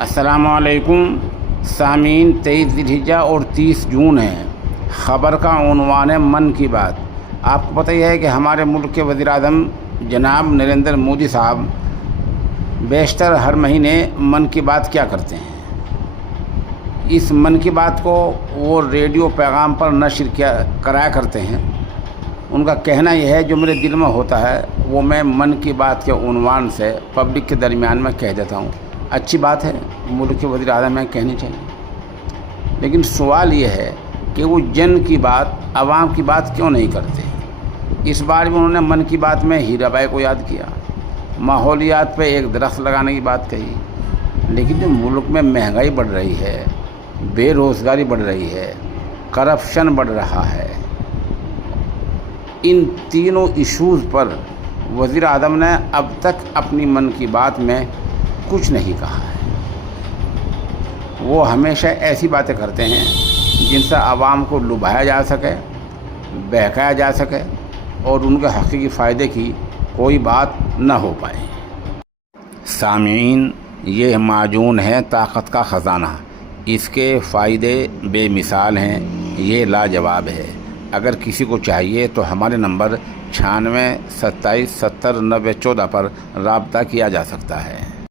अस्सलामुअलैकुम सामीन। 23 ज़िलहिज्जा और 30 जून है। ख़बर का उन्वान है मन की बात। आपको पता ही है कि हमारे मुल्क के वज़ीर-ए-आज़म जनाब नरेंद्र मोदी साहब बेशतर हर महीने मन की बात क्या करते हैं। इस मन की बात को वो रेडियो पैगाम पर नश्र कराया करते हैं। उनका कहना यह है जो मेरे दिल में होता है वो मैं मन की बात के उन्वान से पब्लिक के दरमियान में कह देता हूँ। अच्छी बात है, मुल्क के वज़ीर-ए-आज़म में कहनी चाहिए, लेकिन सवाल ये है कि वो जन की बात, आवाम की बात क्यों नहीं करते। इस बार भी उन्होंने मन की बात में हीराबाई को याद किया, माहौलियात पे एक दरख्त लगाने की बात कही, लेकिन जो मुल्क में महंगाई बढ़ रही है, बेरोज़गारी बढ़ रही है, करप्शन बढ़ रहा है, इन तीनों इशूज़ पर वज़ीर-ए-आज़म ने अब तक अपनी मन की बात में कुछ नहीं कहा है। वो हमेशा ऐसी बातें करते हैं जिनसे आवाम को लुभाया जा सके, बहकाया जा सके और उनके हक़ीक़ी फ़ायदे की कोई बात न हो पाए। सामीन, ये माजून है ताकत का ख़जाना। इसके फ़ायदे बेमिसाल हैं, ये लाजवाब है। अगर किसी को चाहिए तो हमारे नंबर 96 27 70 90 14 पर रब्ता किया जा सकता है।